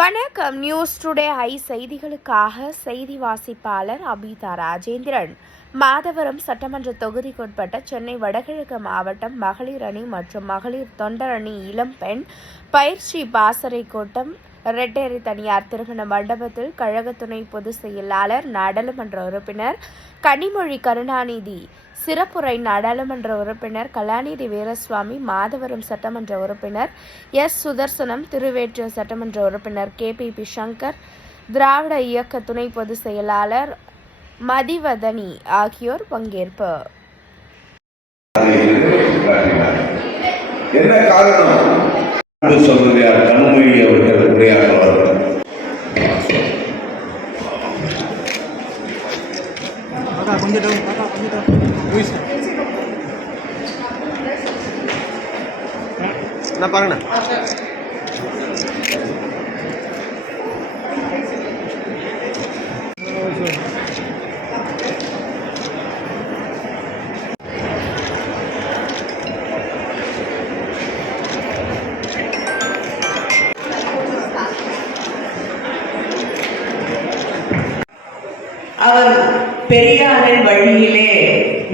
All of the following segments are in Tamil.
வணக்கம். நியூஸ் டுடே ஐ செய்திகளுக்காக செய்தி வாசிப்பாளர் அபிதா ராஜேந்திரன். மாதவரம் சட்டமன்ற தொகுதிக்குட்பட்ட சென்னை வடகிழக்கு மாவட்டம் மகளிர் அணி மற்றும் மகளிர் தொண்டர் அணி இளம் பெண் பயிற்சி பாசறை கூட்டம் ரெட்டேரி தனியார் திருமண மண்டபத்தில் கழக துணை பொதுச் செயலாளர் நாடாளுமன்ற உறுப்பினர் கனிமொழி கருணாநிதி சிறப்புரை நாடாளுமன்ற உறுப்பினர் கலாநிதி வீரசுவாமி மாதவரம் சட்டமன்ற உறுப்பினர் எஸ். சுதர்சனம் திருவேற்று சட்டமன்ற உறுப்பினர் கே. பி. பி சங்கர் திராவிட இயக்க துணை பொதுச் செயலாளர் மதிவதனி ஆகியோர் பங்கேற்பு. என்ன காரணம்? யார்? கண்மொழி அவர்கள் உரையாற்றுவார்கள் காக்கா கொஞ்சம் நான் பாருங்கண்ணா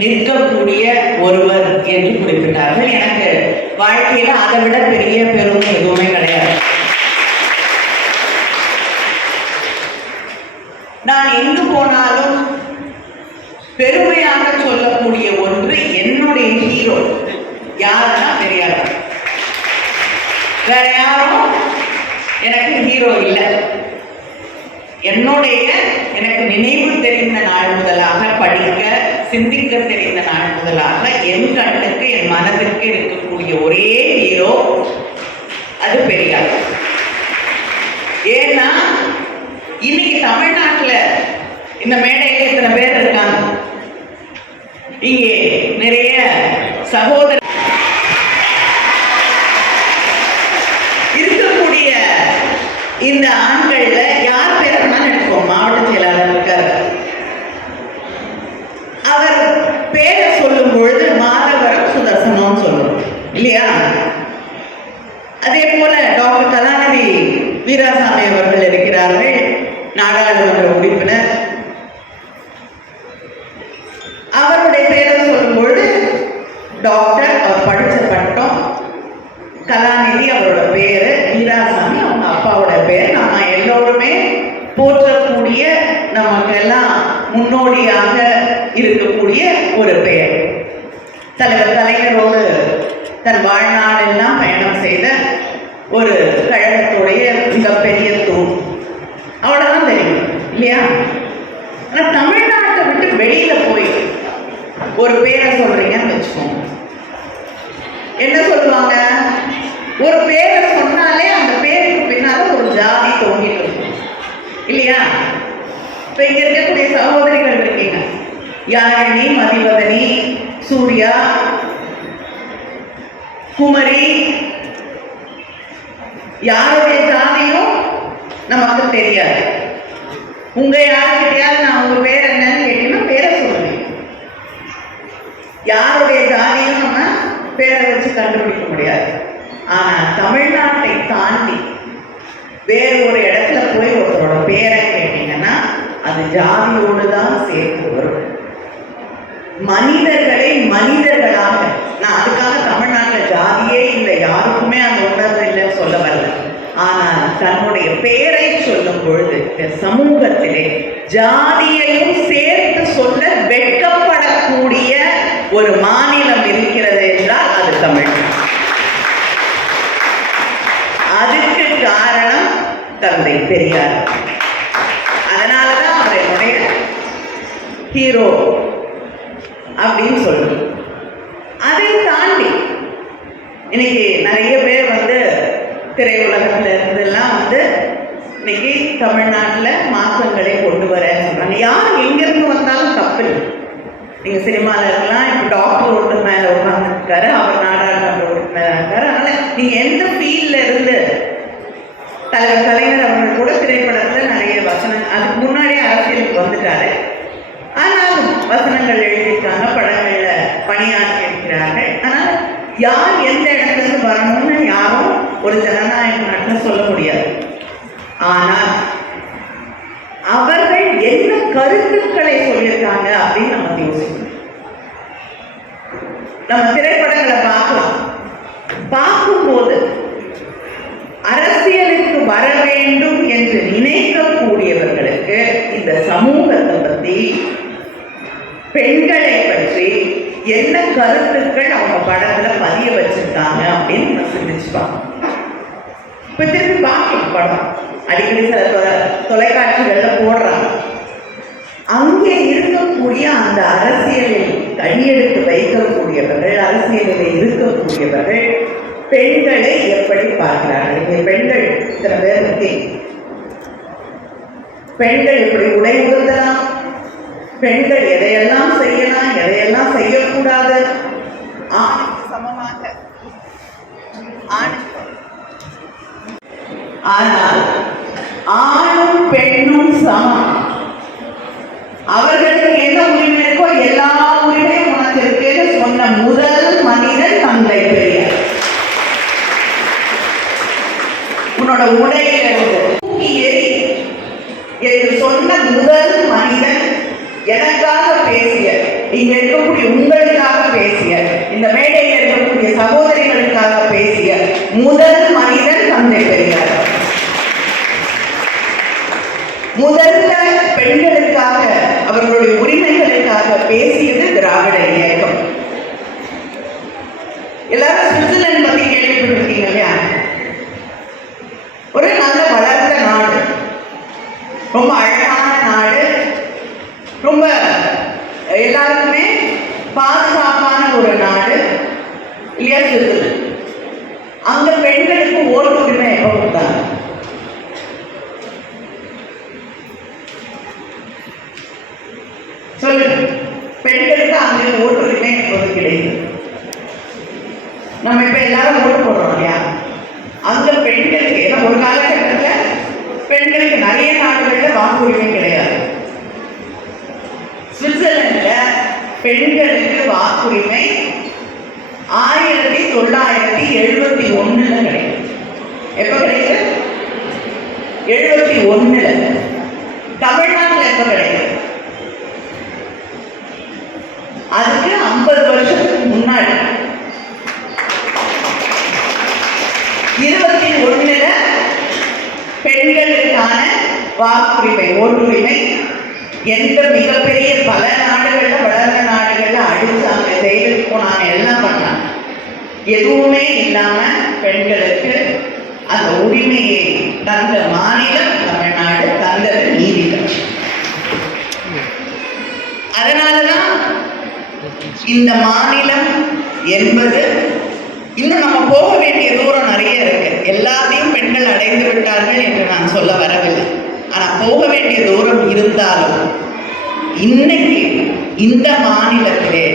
நிற்கக்கூடிய ஒருவர் என்று குறிப்பிட்டார்கள். எனக்கு வாழ்க்கையில அதை விட பெரிய பெரும் எதுவுமே கிடையாது. நான் எங்கு போனாலும் பெருமையாக சொல்லக்கூடிய ஒன்று என்னுடைய ஹீரோ யாருன்னா பெரியார். வேற யாரும் எனக்கு ஹீரோ இல்லை. என்னுடைய எனக்கு நினைவு தெரிந்த நாள் முதலாக படிக்க சிந்திக்க தெரிந்த நாள் முதலாக என் கண்ணுக்கு என் மனதிற்கு இருக்கக்கூடிய ஒரே ஹீரோ அது பெரியார். ஏன்னா இன்னைக்கு தமிழ்நாட்டுல இந்த மேடையில் இத்தனை பேர் இருக்காங்க. இங்கே நிறைய சகோதர இருக்கக்கூடிய இந்த ஆண்கள்ல யார் பேர் வேணாலும் எடுத்துக்கோங்க மாவட்ட செயலாளர் இருக்காரு அவர் பேரை சொல்லும் பொழுது மாதவரம் சுதர்சனம் சொல்லுவோம் இல்லையா அதே போல டாக்டர் கலாநிதி வீராசாமி அவர்கள் இருக்கிறார்கள். நாடாளுமன்ற உறுப்பினர் அவருடைய பேரை சொல்லும் பொழுது டாக்டர் அவர் படிச்ச பட்டம் கலாநிதி அவரோட பேரு வீராசாமி அவங்க அப்பாவோட பேர் நம்ம எல்லோருமே போற்றக்கூடிய நமக்கெல்லாம் முன்னோடியாக இருக்கக்கூடிய ஒரு பெயர் தலைவர் கலைஞரோடு தன் வாழ்நாளெல்லாம் பயணம் செய்த ஒரு கழகத்துடைய மிகப்பெரிய தூண் அவ்வளோதான் தெரியும் இல்லையா ஆனால் தமிழ்நாட்டை விட்டு வெளியில போய் ஒரு பேரை சொல்றீங்கன்னு வச்சுக்கோங்க என்ன சொல்லுவாங்க ஒரு பேரை சொன்னாலே அந்த பேருக்கு பின்னால ஒரு ஜாதி தோங்கிட்டு இருக்கும் இல்லையா இப்ப இங்க இருக்கக்கூடிய சகோதரிகள் இருக்கீங்க யாழினி மதிவதனி சூர்யா குமரி யாருடைய ஜாதியும் நமக்கு தெரியாது. உங்க யாருக்கிட்டையாவது நான் உங்க பேர் என்னன்னு கேட்டீங்கன்னா பேரை சொல்லுவேன் யாருடைய ஜாதியும் நம்ம பேரை வச்சு கண்டுபிடிக்க முடியாது. ஆனா தமிழ்நாட்டை தாண்டி வேறு ஒரு இடத்துல போய் ஒருத்தரோட பேரை கேட்டீங்கன்னா அது ஜாதியோடு தான் சேர்த்து வரும். மனிதர்களை மனிதர்களாக நான் அதுக்காக தமிழ்நாட்டில் ஜாதியே இல்லை யாருக்குமே அந்த உணர்வு இல்லைன்னு சொல்ல வரல. ஆனால் தன்னுடைய பெயரை சொல்லும் பொழுது சமூகத்திலே ஜாதியையும் சேர்த்து சொல்ல வெட்கப்படக்கூடிய ஒரு மாநிலம் இருக்கிறது என்றால் அது தமிழ். அதுக்கு காரணம் தந்தை பெரியார். அதனாலதான் அவர் என்னுடைய ஹீரோ அப்படின்னு சொல்லணும் அதை தாண்டி இன்னைக்கு நிறைய பேர் வந்து திரையுலகத்துல இருந்தெல்லாம் வந்து இன்னைக்கு தமிழ்நாட்டில் மாற்றங்களை கொண்டு வரேன்னு சொல்றாங்க. யார் எங்கிருந்து வந்தாலும் தப்பு இல்லை நீங்க சினிமால இருக்கலாம் இப்போ டாக்டர் ஒருத்தர் மேல உட்காந்துருக்காரு அவர் நாடாளுமன்ற உறுப்பினராக இருக்காரு. அதனால நீங்க எந்த ஃபீல்ட்ல இருந்து தலைவர் கலைஞர் அவர்கள் கூட திரைப்படத்துல நிறைய வசனம் அதுக்கு முன்னாடியே அரசியலுக்கு வந்துட்டாரு. ஆனாலும் வசனங்கள் எழுதியிருக்காங்க படங்கள்ல பணியாற்றி இருக்கிறார்கள் ஆனால் யார் எந்த இடத்துல வரணும்னு யாரும் ஒரு ஜனநாயக நாட்டில் சொல்ல முடியாது. ஆனால் அவர்கள் என்ன கருத்துக்களை சொல்லியிருக்காங்க அப்படின்னு நம்ம யோசிக்கணும். நம்ம திரைப்படங்களை பார்க்கலாம். பார்க்கும்போது அரசியலுக்கு வர வேண்டும் என்று நினைக்கக்கூடியவர்களுக்கு இந்த சமூகத்தை பற்றி பெண்களை பற்றி என்ன கருத்துக்கள் அவங்க படத்துல பதிய வச்சிருக்காங்க அப்படின்னு நம்ம சிந்திச்சு பார்க்கணும். இப்ப திருப்பி பார்க்கலாம் படம். அடிக்கடி சில தொலை- தொலைக்காட்சிகள்ல போடுறாங்க. அங்கே இருக்கக்கூடிய அந்த அரசியலில் கையெழுத்து வைக்கக்கூடியவர்கள் அரசியலில் இருக்கக்கூடியவர்கள் பெண்களை எப்படி பார்க்கிறார்கள்? இங்கே பெண்கள் இத்தனை பேர் பெண்கள் எப்படி உடை உதலாம் பெண்கள் எதையெல்லாம் செய்யலாம் எதையெல்லாம் செய்யக்கூடாது? ஆணுக்கு சமமாக. ஆணுக்கு ஆனால் ஆணும் பெண்ணும் சமம். அவர்களுக்கு என்ன உரிமை இருக்கோ எல்லா உரிமையும் உனக்கு இருக்குன்னு சொன்ன முதல் மனிதன் தந்தை பெரியார். உன்னோட உடையிலிருந்து தூக்கி எறி என்று சொன்ன முதல் எனக்காக பேசிய இங்க இருக்கக்கூடிய உங்களுக்காக பேசிய இந்த மேடையில் இருக்கக்கூடிய சகோதரிகளுக்காக பேசிய முதல் மனிதன் தந்தை பெரியார். முதல்ல பெண்களுக்காக அவர்களுடைய உரிமைகளுக்காக பேசியது திராவிட இயக்கம் எல்லாரும் சுவிட்சர்லாந்து பத்தி கேள்விப்பட்டிருக்கீங்க இல்லையா ஒரு நல்ல வளர்ந்த நாடு ரொம்ப அழகான நாடு ரொம்ப எல்லாருக்குமே பாதுகாப்பான ஒரு நாடு இல்லையா சுவிட்சர்லாந்து அங்க பெண்களுக்கு ஓட்டு உரிமை எப்போ கொடுத்தாங்க சொல்லுங்க பெண்களுக்கு அங்கே ஓட்டு உரிமை எப்போது கிடையாது நம்ம இப்ப எல்லாரும் ஓட்டு போடுறோம் இல்லையா அந்த பெண்களுக்கு ஏன்னா ஒரு காலகட்டத்தில் பெண்களுக்கு நிறைய நாடுகள்ல வாக்குரிமை கிடையாது சுவிட்சர்லாந்துல பெண்களுக்கு வாக்குரிமை ஆயிரத்தி தொள்ளாயிரத்தி எழுபத்தி ஒண்ணுல கிடைக்கும் எப்ப கிடைக்குது எழுபத்தி ஒண்ணுல தமிழ்நாட்டுல எப்ப கிடைக்கும் அதுக்கு ஐம்பது வருஷத்துக்கு முன்னாடி இருபத்தி ஒண்ணுல பெண்களுக்கான வாக்குரிமை ஓட்டுரிமை எந்த மிகப்பெரிய பல நாடுகள்ல வளர்ந்த நாடுகள்ல அடிச்சாங்க ஜெயிலுக்கு போனாங்க எல்லாம் பண்ணாங்க எதுவுமே இல்லாம பெண்களுக்கு அந்த உரிமையை தந்த மாநிலம் நீதி தான் அதனாலதான் இந்த மாநிலம் என்பது இன்னும் நம்ம போக வேண்டிய தூரம் நிறைய இருக்கு. எல்லாத்தையும் பெண்கள் அடைந்து விட்டார்கள் என்று நான் சொல்ல வரவில்லை. ஆனா போக வேண்டிய தூரம் இருந்தாலும் இன்னைக்கு இந்த மாநிலத்திலே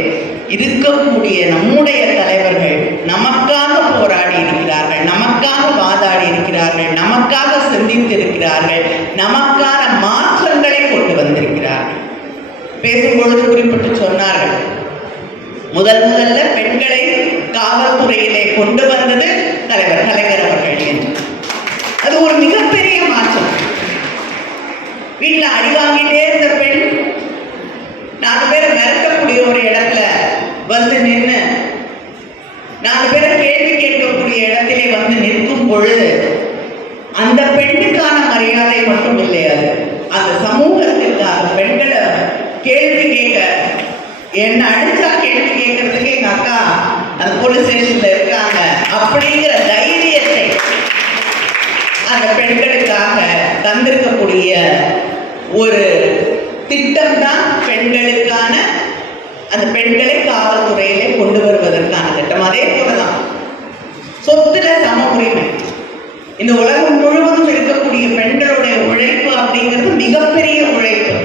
இருக்கக்கூடிய நம்முடைய தலைவர்கள் நமக்காக போராடி இருக்கிறார்கள் நமக்காக வாதாடி இருக்கிறார்கள் நமக்காக சிந்தித்து இருக்கிறார்கள் நமக்கான மாற்றங்களை கொண்டு வந்திருக்கிறார்கள். பேசும்பொழுது குறிப்பிட்டு சொன்னார்கள் முதல் முதல்ல பெண்களை காவல்துறையிலே கொண்டு வந்தது தலைவர் கலைஞர் அவர்கள் என்று. அது ஒரு மிகப்பெரிய மாற்றம். வீட்டில் அடி வாங்கிட்டே இருந்த பெண் நாலு பேரை மிரட்டக்கூடிய ஒரு இடத்துல வந்து நின்று நாலு பேரை கேள்வி கேட்கக்கூடிய இடத்திலே வந்து நிற்கும் பொழுது அந்த பெண்ணுக்கான மரியாதை மட்டும் இல்லை அந்த சமூகத்திற்காக பெண்களை கேள்வி கேட்க என்ன அடிச்சா கேள்வி கேட்கறதுக்கு எங்க அக்கா அந்த போலீஸ் ஸ்டேஷன்ல இருக்காங்க அப்படிங்கிற தைரியத்தை அந்த பெண்களுக்காக தந்திருக்கக்கூடிய ஒரு திட்டம் தான் பெண்களுக்கான அந்த பெண்களை காவல்துறையிலே கொண்டு வருவதற்கான திட்டம். அதே போலதான் சொத்துல சம உரிமை. இந்த உலகம் முழுவதும் இருக்கக்கூடிய பெண்களுடைய உழைப்பு அப்படிங்கிறது மிகப்பெரிய உழைப்பு.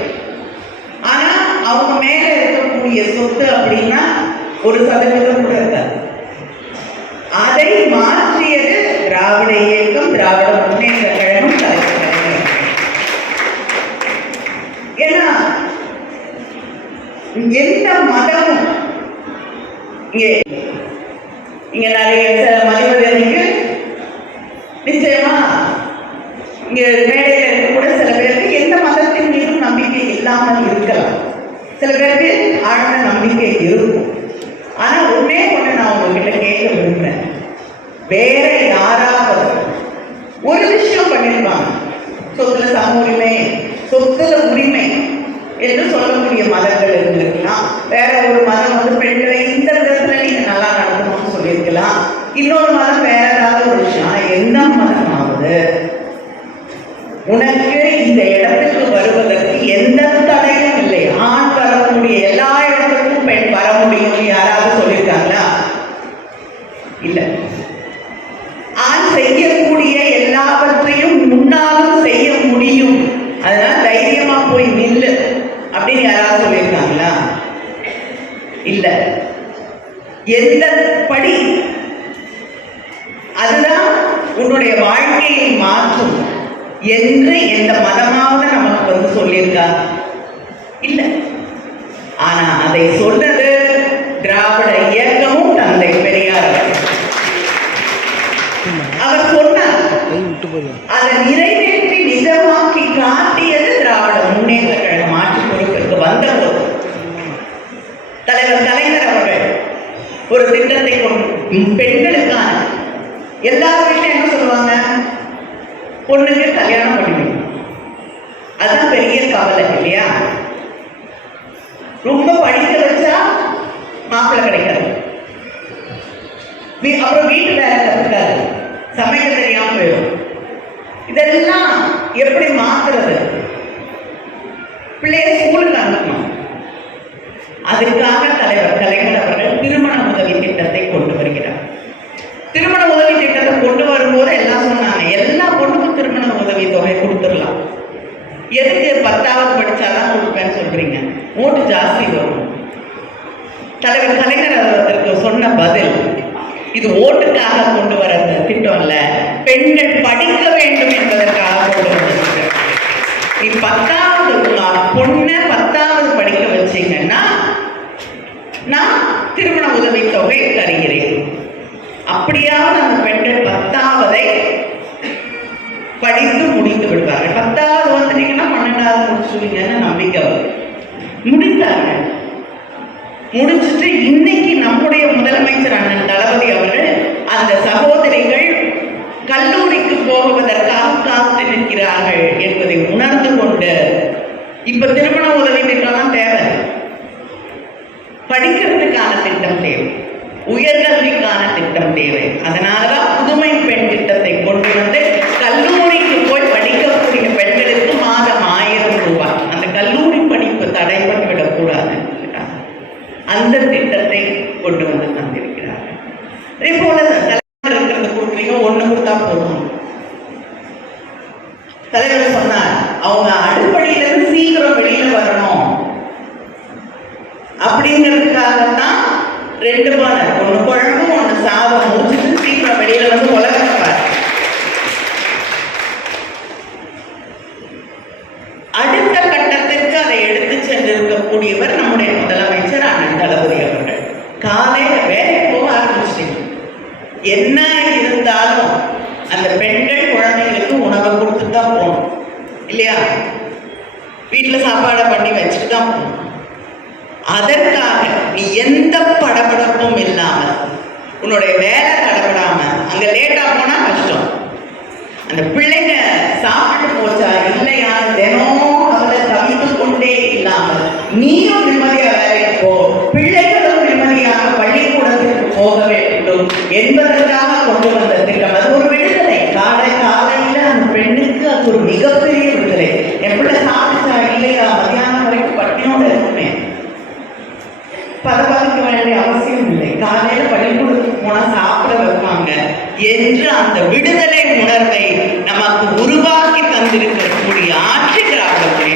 ஆனா அவங்க மேல இருக்கக்கூடிய சொத்து அப்படின்னா ஒரு சதவீதம் கூட இருக்காது. அதை மாற்றியது திராவிட இயக்கம் திராவிட முன்னேற்ற கழகம் தலைவர் கலைஞர். ஏன்னா எந்த மதமும் இங்கே இங்கே நிறைய சில மதிவதனைக்கு நிச்சயமா இங்கே மேடையில் இருக்க கூட சில பேருக்கு எந்த மதத்தின் மீதும் நம்பிக்கை இல்லாமல் இருக்கலாம். சில பேருக்கு ஆழ்ந்த நம்பிக்கை இருக்கும். ஆனால் ஒன்றே ஒன்று நான் உங்ககிட்ட கேட்க விரும்புகிறேன் வேற யாராவது ஒரு விஷயம் பண்ணிருப்பாங்க. சொத்துல சம உரிமை சொத்துல உரிமை. என்று சொல்லக்கூடிய மதங்கள் இருந்திருக்கலாம். வேற ஒரு மதம் வந்து பெண்களை இந்த விதத்துல நீங்க நல்லா நடத்தணும்னு சொல்லியிருக்கலாம். இன்னொரு மதம் வேற ஏதாவது ஒரு விஷயம் ஆனா எந்த மதமாவது? உனக்கு இந்த இடத்துக்கு வருவதற்கு எந்த தடையும் இல்லை. ஆண் வரக்கூடிய எல்லா இடத்துக்கும் பெண் வர முடியும்னு யாராவது சொல்லி இல்ல ஆண் செய்யக்கூடிய எல்லாவற்றையும் முன்னாலும் செய்ய முடியும் அதனால தைரியமா போய் நில்லு அப்படின்னு யாராவது சொல்லியிருக்காங்களா இல்ல எந்த படி? அதுதான் உன்னுடைய வாழ்க்கையை மாற்றும் என்று எந்த மதமாவது நமக்கு வந்து சொல்லியிருக்கா இல்ல. ஆனா அதை சொல்ற திராவிட இயக்கமும் தந்தை பெரியார் அவர்கள். அவர் சொன்னார் கை விட்டு போதும் அதை நிறைவேற்றி நிஜமாக்கி காட்டியது திராவிட முன்னேற்ற கழகம் ஆட்சி பொறுப்பிற்கு வந்தபோது தலைவர் கலைஞர் அவர்கள் ஒரு திட்டத்தை கொண்டு பெண்களுக்கான எல்லா வீட்லையும் என்ன சொல்லுவாங்க பொண்ணுக்கு கல்யாணம் பண்ணி வைக்கணும். அதுதான் பெரிய கவலை இல்லையா ரொம்ப படிக்க வச்சா மாப்பிள்ளை கிடைக்காது வீ- அப்புறம் வீட்டு வேலை கற்றுக்காது சமைக்க தெரியாம போயிடும். இதெல்லாம் எப்படி மாத்துறது? பிள்ளைய ஸ்கூலுக்கு அனுப்பணும். அதுக்காக தலைவர் கலைஞர் அவர்கள் திருமண உதவி திட்டத்தை கொண்டு வருகிறார். திருமண உதவி திட்டத்தை கொண்டு வரும்போது எல்லாம் சொன்னாங்க எல்லா பொண்ணுக்கும் திருமண உதவி தொகை கொடுத்துடலாம். எதுக்கு பத்தாவது படித்தாதான் கொடுப்பேன்னு சொல்கிறீங்க ஓட்டு ஜாஸ்தி வரும். தலைவர் கலைஞர் அதற்கு சொன்ன பதில் இது ஓட்டுக்காக கொண்டு வர திட்டம் இல்ல. பெண்கள் படிக்க வேண்டும் என்பதற்காக கொண்டு வந்த நீ பத்தாவது பொண்ணை பத்தாவது படிக்க வச்சீங்கன்னா நான் திருமண உதவி தொகை தருகிறேன். அப்படியாவது அந்த பெண்கள் பத்தாவதை படித்து முடித்து விடுவார்கள். பத்தாவது வந்துட்டீங்கன்னா பன்னெண்டாவது முடிச்சுடுவீங்கன்னு நம்பிக்கை வரும். முடித்தார்கள் முடிச்சுட்டு இன்னைக்கு நம்முடைய முதலமைச்சர் அண்ணன் அந்த சகோதரிகள் கல்லூரிக்கு போகுவதற்காக காத்து நிற்கிறார்கள் என்பதை உணர்ந்து கொண்டு இப்ப திருமண உதவி திட்டம்லாம் தேவை. படிக்கிறதுக்கான திட்டம் தேவை. உயர்கல்விக்கான திட்டம் தேவை. அதனாலதான் புதுமை பெண் திட்டத்தை கொண்டு வந்து கல்லூரிக்கு போய் படிக்கக்கூடிய பெண்களுக்கு மாதம் ஆயிரம் ரூபாய் அந்த கல்லூரி படிப்பு தடைப்பட்டு விடக்கூடாது அந்த திட்டத்தை கொண்டு வந்து தந்திருக்கிறார்கள் அதே போல தலைவர் இருக்கிறது கொடுக்குறீங்க ஒண்ணு கொடுத்தா போதும் தலைவர் சொன்னார் அவங்க அடுப்படியில இருந்து சீக்கிரம் வெளியில வரணும் அப்படிங்கிறதுக்காகத்தான் ரெண்டு பானை ஒண்ணு குழம்பு ஒண்ணு சாதம் முடிச்சுட்டு சீக்கிரம் வெளியில வந்து உலகப்பார் அடுத்த கட்டத்திற்கு அதை எடுத்து சென்றிருக்கக்கூடியவர் நம்முடைய முதலமைச்சர் அண்ணன் தளபதி அவர்கள் காலையில வேலைக்கு போக ஆரம்பிச்சிட்டீங்க என்ன இருந்தாலும் அந்த பெண்கள் குழந்தைகளுக்கு உணவை கொடுத்து தான் போகணும் இல்லையா வீட்டில் சாப்பாடை பண்ணி வச்சுட்டு தான் போகணும் அதற்காக நீ எந்த படபடப்பும் இல்லாமல் உன்னுடைய வேலை தடபடாம அங்க லேட்டா போனா கஷ்டம் அந்த பிள்ளைங்க சாப்பிட்டு போச்சா இல்லையா தினம் அவளை தவித்து கொண்டே இல்லாமல் நீயும் நிம்மதியா வேலைக்கு போ பிள்ளைகளும் நிம்மதியாக பள்ளிக்கூடத்திற்கு போக வேண்டும் என்பதற்காக கொண்டு வந்த திட்டம் அது ஒரு விடுதலை காலை காலையில அந்த பெண்ணுக்கு அது ஒரு மிகப்பெரிய விடுதலை என் பிள்ளை சாப்பிட்டா இல்லையா மதியானம் வரைக்கும் பட்டினோட இருக்குமே பரபரக்க வேண்டிய அவசியம் இல்லை காலையில பள்ளிக்கூடத்துக்கு போனா சாப்பிட வைப்பாங்க. என்று அந்த விடுதலை உணர்வை நமக்கு உருவாக்கி தந்திருக்கக்கூடிய ஆட்சி திராவிட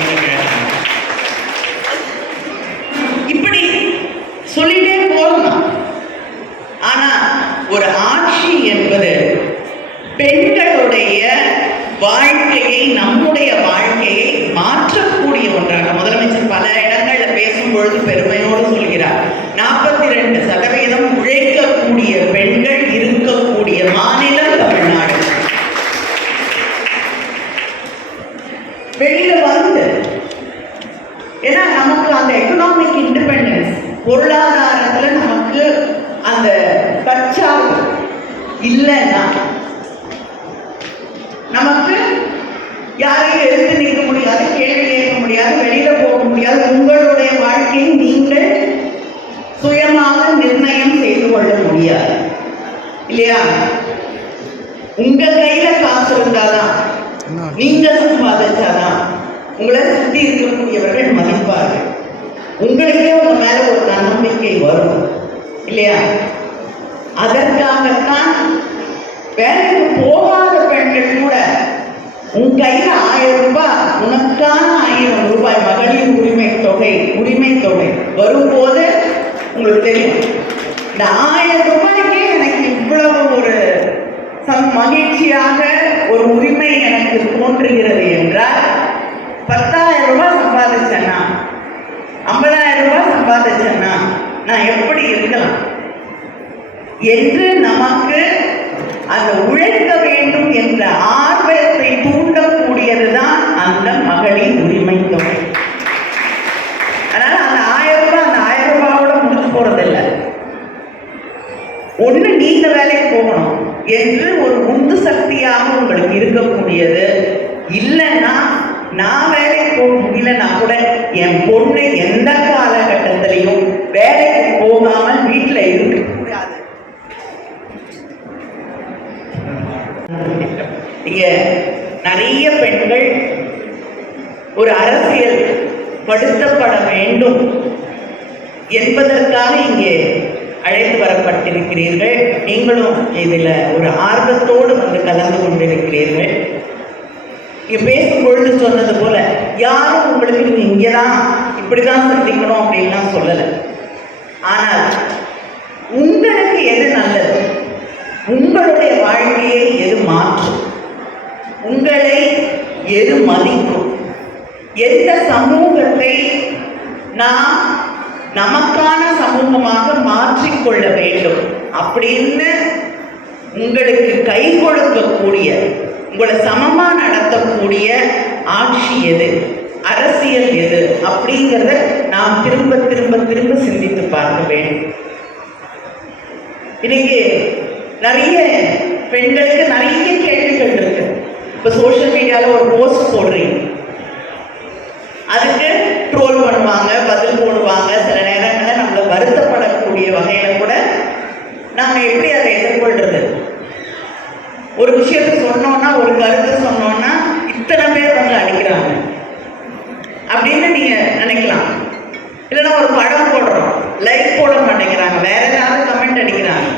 இப்படி சொல்லி இப்பொழுது பெருமையோடு சொல்கிறார். நாற்பத்தி ரெண்டு சதவீதம் உழைக்கக்கூடிய பெண்கள் இருக்கக்கூடிய மாநிலம் தமிழ்நாடு. வெளியில வந்து ஏன்னா நமக்கு அந்த எக்கனாமிக் இண்டிபெண்டன்ஸ் பொருளாதாரத்துல நமக்கு அந்த தற்சார்பு இல்லைன்னா நமக்கு யாரையும் எழுந்து நிற்க முடியாது கேள்வி கேட்க முடியாது வெளியில போக முடியாது. உங்களுடைய வாழ்க்கையை நீங்கள் சுயமாக நிர்ணயம் செய்து கொள்ள முடியாது. இல்லையா? உங்க கையில காசு இருந்தாதான் நீங்க சம்பாதிச்சாதான் உங்களை சுத்தி இருக்கக்கூடியவர்கள் மதிப்பார்கள். உங்களுக்கே உங்க மேல ஒரு நம்பிக்கை வரும். இல்லையா? அதற்காகத்தான் வேலைக்கு போகாத பெண்கள் கூட உன் கையில ஆயிரம் ரூபாய் உனக்கான ஆயிரம் ரூபாய் மகளிர் உரிமை தொகை உரிமை தொகை வரும்போது உங்களுக்கு தெரியும். இந்த ஆயிரம் ரூபாய்க்கே எனக்கு இவ்வளவு ஒரு சம் மகிழ்ச்சியாக ஒரு உரிமை எனக்கு தோன்றுகிறது என்றால் பத்தாயிரம் ரூபாய் சம்பாதிச்சேன்னா ஐம்பதாயிரம் ரூபாய் சம்பாதிச்சேன்னா நான். எப்படி இருக்கலாம்? என்று நமக்கு அந்த உழைக்க வேண்டும் என்ற ஆர்வத்தை தூண்டக்கூடியதுதான் தான் மகளிர் உரிமை தொகை. அதனால அந்த ஆயிரம் ரூபாய் அந்த ஆயிரம் ரூபாயோட முடிச்சு போறதில்லை. ஒன்று நீங்க வேலைக்கு போகணும் என்று ஒரு உந்து சக்தியாக உங்களுக்கு இருக்கக்கூடியது. இல்லைன்னா நான் வேலைக்கு போக முடியலன்னா கூட என் பொண்ணு எந்த காலகட்டத்திலையும் வேலை போகாமல் வீட்டில் இருக்கக்கூடாது இங்க நிறைய பெண்கள் ஒரு அரசியல் படுத்தப்பட வேண்டும் என்பதற்காக இங்கே அழைத்து வரப்பட்டிருக்கிறீர்கள். நீங்களும் இதில் ஒரு ஆர்வத்தோடு வந்து கலந்து கொண்டிருக்கிறீர்கள். இங்க பேசும் சொன்னது போல யாரும் உங்களுக்கு நீ இங்கே தான் இப்படி தான் சந்திக்கணும் அப்படின்லாம் சொல்லலை. ஆனால் உங்களுக்கு எது நல்லது? உங்களுடைய வாழ்க்கையை எது மாற்றும்? உங்களை எது மதிக்கும்? எந்த சமூக நாம் நமக்கான சமூகமாக மாற்றிக்கொள்ள வேண்டும். அப்படின்னு உங்களுக்கு கை கொடுக்கக்கூடிய உங்களை சமமாக நடத்தக்கூடிய ஆட்சி எது? அரசியல் எது? அப்படிங்கிறத நாம் திரும்ப திரும்ப திரும்ப சிந்தித்து பார்க்க வேண்டும். இன்னைக்கு நிறைய பெண்களுக்கு நிறைய கேள்விகள் இருக்கு. இப்போ சோஷியல் மீடியாவில் ஒரு போஸ்ட் போடுறீங்க. அதுக்கு ட்ரோல் பண்ணுவாங்க பதில் போடுவாங்க. சில நேரங்களில் நம்மளை வருத்தப்படக்கூடிய வகையில் கூட நாம் எப்படி அதை எதிர்கொள்றது? ஒரு விஷயத்தை சொன்னோன்னா ஒரு கருத்தை சொன்னோன்னா இத்தனை பேர் வந்து அடிக்கிறாங்க. அப்படின்னு நீங்கள் நினைக்கலாம். இல்லைன்னா ஒரு படம் போடுறோம் லைக் போட மாட்டேங்கிறாங்க. வேற ஏதாவது கமெண்ட் அடிக்கிறாங்க.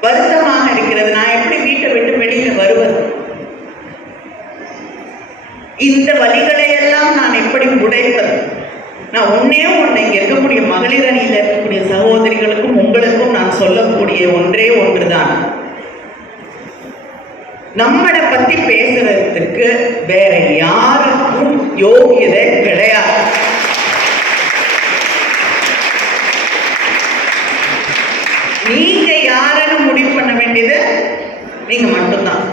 வருத்தமாக இருக்கிறது. நான் எப்படி வீட்டை விட்டு வெளியில் வருவது? இந்த வழிகளை எல்லாம் எப்படி உடைப்பது நான் ஒன்னே ஒன்று இங்கே இருக்கக்கூடிய மகளிர் அணியில் இருக்கக்கூடிய சகோதரிகளுக்கும் உங்களுக்கும் நான் சொல்லக்கூடிய ஒன்றே ஒன்றுதான். நம்மளை பத்தி பேசுறதுக்கு வேற யாருக்கும் யோகியதை கிடையாது. நீங்க யாருன்னு முடிவு பண்ண வேண்டியது நீங்க மட்டும்தான்.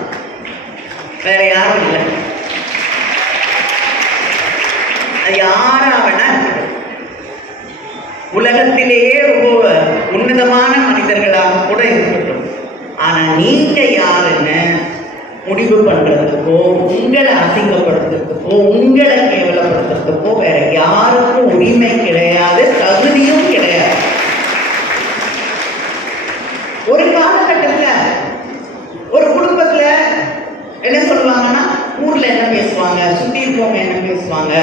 வேற யாரும் இல்லை. அது யாரா உலகத்திலேயே ரொம்ப உன்னதமான மனிதர்களாக கூட இருக்கட்டும். ஆனா நீங்க யாருன்னு முடிவு பண்றதுக்கோ உங்களை அசிங்கப்படுத்துறதுக்கோ உங்களை கேவலப்படுத்துறதுக்கோ வேற யாருக்கும் உரிமை கிடையாது தகுதியும் கிடையாது. ஒரு காலகட்டத்துல ஒரு குடும்பத்துல என்ன சொல்லுவாங்கன்னா ஊர்ல என்ன பேசுவாங்க சுத்தி இருக்கவங்க என்ன பேசுவாங்க?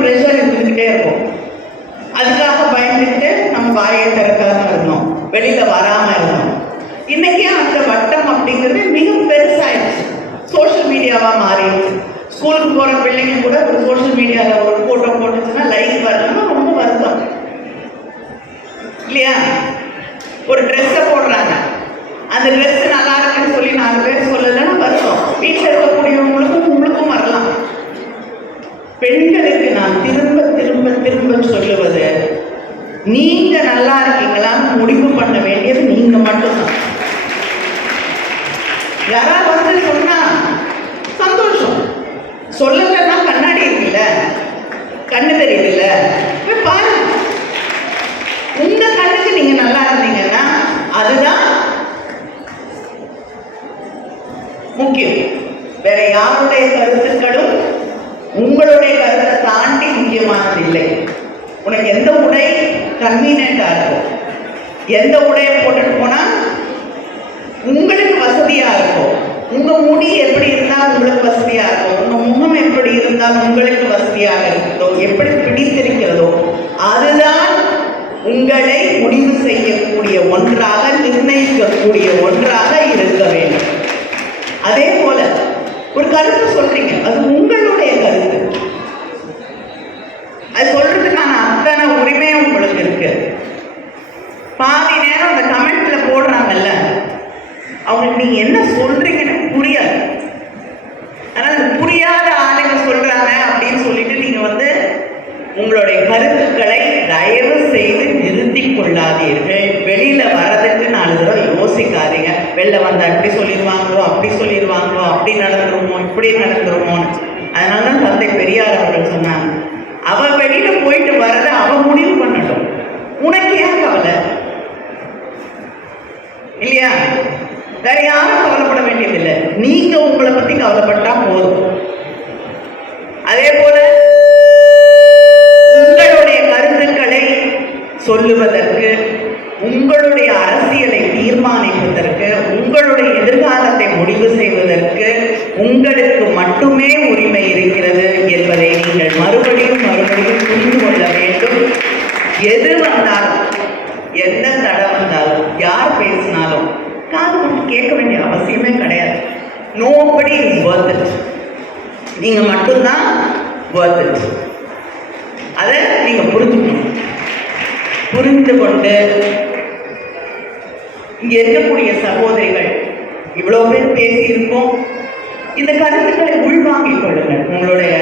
ப்ரெஷர் இருந்துக்கிட்டே இருக்கும். அதுக்காக பயந்துட்டு நம்ம வாயை திறக்காம இருந்தோம். வெளியில வராம இருந்தோம். இன்னைக்கு அந்த வட்டம் அப்படிங்கிறது மிக பெருசாயிடுச்சு. சோஷியல் மீடியாவா மாறிடுச்சு. ஸ்கூலுக்கு போற பிள்ளைங்க கூட ஒரு சோஷியல் மீடியால ஒரு போட்டோ போட்டுச்சுன்னா லைக் வரலன்னா ரொம்ப வருத்தம். இல்லையா? ஒரு ட்ரெஸ்ஸை போடுறாங்க. அந்த ட்ரெஸ் நல்லா இருக்குன்னு சொல்லி நான் பேர் சொல்லலைன்னா வருத்தம் வீட்டில் இருக்கக்கூடியவங்களுக்கும் உங்களுக்கும் வரலாம் பெண்களுக்கு நான் திரும்ப திரும்ப திரும்ப சொல்லுவது நீங்க நல்லா இருக்கீங்களான்னு முடிவு பண்ண வேண்டியது நீங்க மட்டும்தான் யாராவது வந்து சொன்னா சந்தோஷம் சொல்லலைன்னா கண்ணாடி இருக்குல்ல கண்ணு தெரியுதுல்ல போய் பாருங்க உங்க கண்ணுக்கு நீங்க நல்லா இருந்தீங்கன்னா கன்வீனியண்டா இருக்கும் எந்த உடையை போட்டுட்டு போனா உங்களுக்கு வசதியா இருக்கும் உங்க முடி எப்படி இருந்தால் உங்களுக்கு வசதியா இருக்கும் உங்க முகம் எப்படி இருந்தால் உங்களுக்கு வசதியாக இருக்கிறதோ எப்படி பிடித்திருக்கிறதோ அதுதான் உங்களை முடிவு செய்யக்கூடிய ஒன்றாக நிர்ணயிக்கக்கூடிய ஒன்றாக இருக்க வேண்டும். அதே போல ஒரு கருத்து சொல்றீங்க. அது உங்களுடைய கருத்து. அது சொல்றதுக்கான அத்தனை உரிமையும் உங்களுக்கு இருக்கு. பாதி நேரம் அந்த கமெண்ட்ல போடுறாங்கல்ல. அவங்களுக்கு நீங்க என்ன சொல்றீங்கன்னு புரியாது. ஆனால் அது புரியாத ஆளுங்க சொல்றாங்க அப்படின்னு சொல்லிட்டு நீங்க வந்து உங்களுடைய கருத்து வெளில வந்தா இப்படி சொல்லிடுவாங்களோ அப்படி சொல்லிடுவாங்களோ அப்படி நடந்துருமோ இப்படி நடந்துருமோன்னு. அதனால தான் தந்தை பெரியார் அவர்கள் சொன்னாங்க. அவ வெளியில போயிட்டு வரதை அவ முடிவு பண்ணட்டும். உனக்கு ஏன் கவலை? இல்லையா? வேற யாரும் கவலைப்பட வேண்டியதில்லை. நீங்க உங்களை பத்தி கவலைப்பட்டா போதும். அதே போல உங்களுடைய கருத்துக்களை சொல்லுவதற்கு உங்களுடைய அரசியலை தீர்மானிப்பதற்கு உங்களுடைய எதிர்காலத்தை முடிவு செய்வதற்கு உங்களுக்கு மட்டுமே உரிமை இருக்கிறது என்பதை நீங்கள் மறுபடியும் மறுபடியும் புரிந்து கொள்ள வேண்டும் எது வந்தாலும் எந்த தடை வந்தாலும் யார் பேசினாலும் காது கொடுத்து கேட்க வேண்டிய அவசியமே கிடையாது நோபடி இஸ் worth it நீங்க மட்டும்தான் worth it அதை நீங்க புரிஞ்சுக்கணும் புரிந்து கொண்டு இங்க இருக்கக்கூடிய சகோதரிகள் இவ்வளவு பேர் பேசியிருக்கோம் இந்த கருத்துக்களை உள்வாங்கிக் கொள்ளுங்கள் உங்களுடைய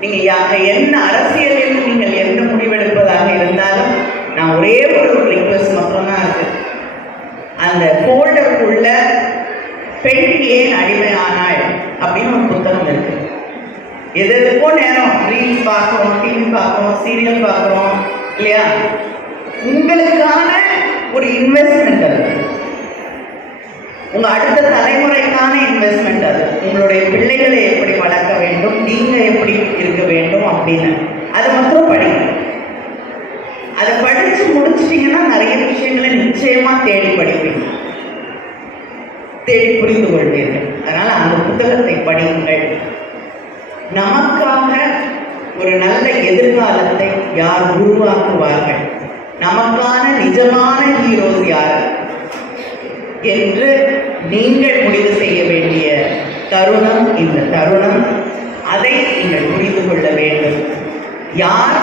நீங்க யா- என்ன அரசியலில் நீங்கள் எந்த முடிவெடுப்பதாக இருந்தாலும் நான் ஒரே ஒரு ரிக்வஸ்ட் மட்டும்தான் இருக்கு அந்த ஃபோல்டருக்குள்ள பெண் ஏன் அடிமையானாள் அப்படின்னு ஒரு புத்தகம் இருக்கு. எது எதுக்கோ நேரம். ரீல்ஸ் பார்க்குறோம் டிவி பார்க்குறோம் சீரியல் பார்க்குறோம் இல்லையா? உங்களுக்கான ஒரு இன்வெஸ்ட்மெண்ட் அது. உங்க அடுத்த தலைமுறைக்கான இன்வெஸ்ட்மெண்ட் அது. உங்களுடைய பிள்ளைகளை எப்படி வளர்க்க வேண்டும் நீங்க எப்படி இருக்க வேண்டும் அப்படின்னு. அது மட்டும் படிக்கணும் அதை படித்து முடிச்சிட்டிங்கன்னா நிறைய விஷயங்களை நிச்சயமா தேடி படிப்பீங்க. தேடி புரிந்து கொள்வீர்கள். அதனால் அந்த புத்தகத்தை படியுங்கள். நமக்காக ஒரு நல்ல எதிர்காலத்தை யார் உருவாக்குவார்கள்? நமக்கான நிஜமான ஹீரோஸ் யார்? என்று நீங்கள் முடிவு செய்ய வேண்டிய தருணம் இந்த தருணம். அதை நீங்கள் புரிந்து கொள்ள வேண்டும். யார்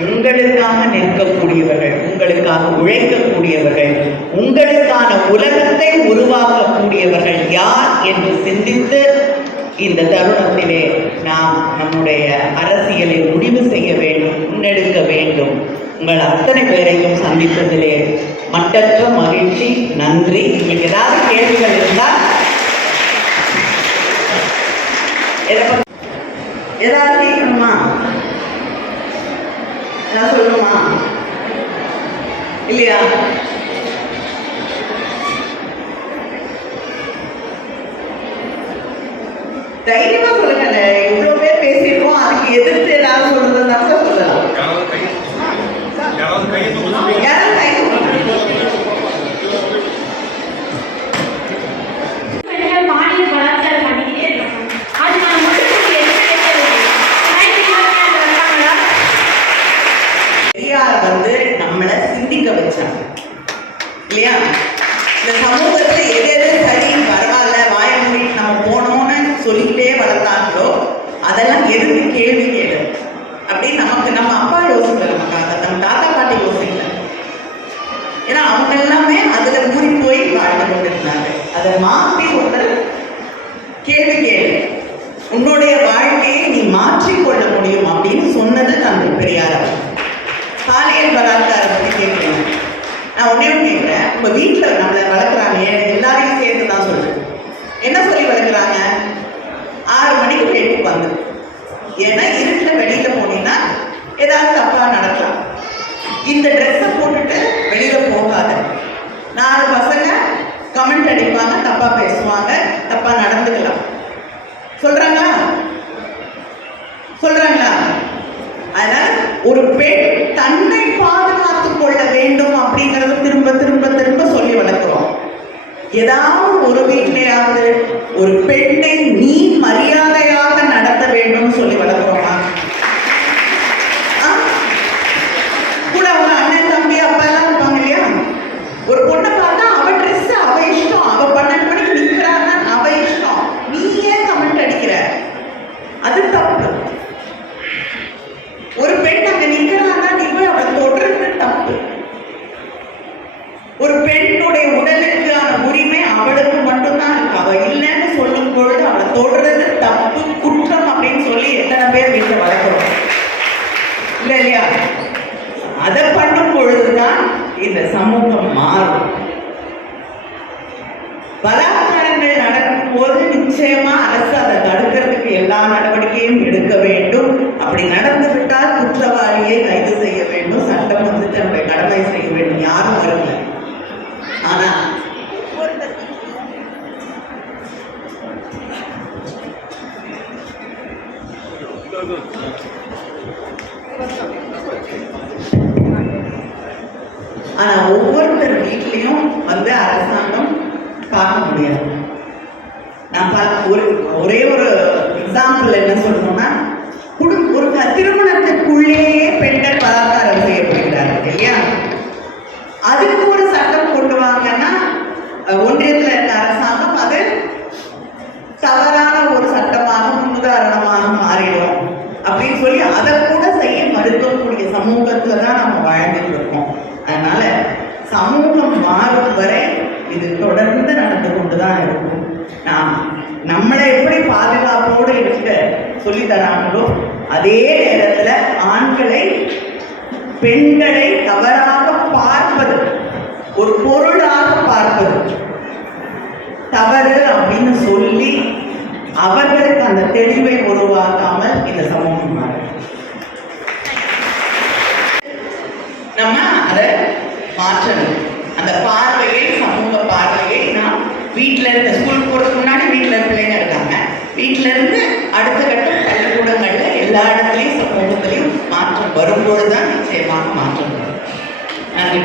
உங்களுக்காக நிற்கக்கூடியவர்கள் உங்களுக்காக உழைக்கக்கூடியவர்கள் உங்களுக்கான உலகத்தை உருவாக்கக்கூடியவர்கள் யார் என்று சிந்தித்து இந்த தருணத்திலே நாம் நம்முடைய அரசியலை முடிவு செய்ய வேண்டும் முன்னெடுக்க வேண்டும். உங்கள் அத்தனை பேரையும் சந்தித்ததிலே மட்டற்ற மகிழ்ச்சி நன்றி. உங்களுக்கு ஏதாவது கேள்விகள் இருந்தால் ஏதாவது கேட்கணுமா? நான் சொல்லணுமா? இல்லையா? தைரியமா சொல்லுங்க இவ்வளவு பேர் பேசியிருக்கோம். அதுக்கு எதிர்த்து ஏதாவது சொல்றதுன்னா கூட சொல்லலாம். யாராவது போட்டுட்டு வெளியில போகாத. நாலு பசங்க கமெண்ட் அடிப்பாங்க தப்பா பேசுவாங்க தப்பா நடந்துக்கலாம். சொல்றாங்களா? சொல்றாங்களா? அதனால ஒரு பெண் தன்னை பாதுகாத்துக் கொள்ள வேண்டும் அப்படிங்கறத திரும்ப திரும்ப திரும்ப சொல்லி வளர்க்குறோம். ஏதாவது ஒரு வீட்டிலேயாவது ஒரு பெண்ணை நீ மரியாதையாக நடத்த வேண்டும் சொல்லி வளர்க்குறோம். இந்த சமூகம் மாறும். பலாத்காரங்கள் நடக்கும் போது நிச்சயமா அரசு அதை தடுக்கிறதுக்கு எல்லா நடவடிக்கையும் எடுக்க வேண்டும். அப்படி நடந்து விட்டால் குற்றவாளியை கைது செய்ய வேண்டும். சட்டம் வந்து தன்னுடைய கடமை செய்ய வேண்டும். யாரும் வரல ஆனா ஆனால் ஒவ்வொருத்தர் வீட்லேயும் வந்து அரசாங்கம் பார்க்க முடியாது. நான் பார்க்க ஒரு ஒரே ஒரு எக்ஸாம்பிள் என்ன சொல்லணும்னா குடும் ஒரு க- திருமணத்துக்குள்ளேயே பெண்கள் பலாத்காரம் செய்யப்படுகிறார்கள் இல்லையா? அதுக்கு ஒரு சட்டம் கொண்டு வாங்கன்னா ஒன்றியத்தில் இருக்க அரசாங்கம் அது தவறான ஒரு சட்டமாக முன்னுதாரணமாக மாறிடும். அப்படின்னு சொல்லி அதை கூட செய்ய மறுக்கக்கூடிய சமூகத்தில் தான் நம்ம வாழ்ந்துட்டு இருக்கோம். அதனால சமூகம் மாறும் வரை இது தொடர்ந்து நடந்து கொண்டுதான் இருக்கும். நாம் நம்மளை எப்படி பாதுகாப்போடு இருக்க சொல்லி தராங்களோ அதே நேரத்துல ஆண்களை பெண்களை தவறாக பார்ப்பது ஒரு பொருளாக பார்ப்பது தவறு அப்படின்னு சொல்லி அவர்களுக்கு அந்த தெளிவை உருவாக்காமல் இந்த சமூகம் மாறும். நம்ம அதை மாற்றணும். அந்த பார்வையை சமூக பார்வையை நாம் வீட்டில் இருந்த ஸ்கூல் போகிறதுக்கு முன்னாடி வீட்டில் பிள்ளைங்க இருக்காங்க. வீட்டில் இருந்து அடுத்த கட்டம் பள்ளிக்கூடங்களில் எல்லா இடத்துலையும் சமூகத்திலையும் மாற்றம் வரும்பொழுது தான் நிச்சயமாக மாற்றம் வரும். நன்றி.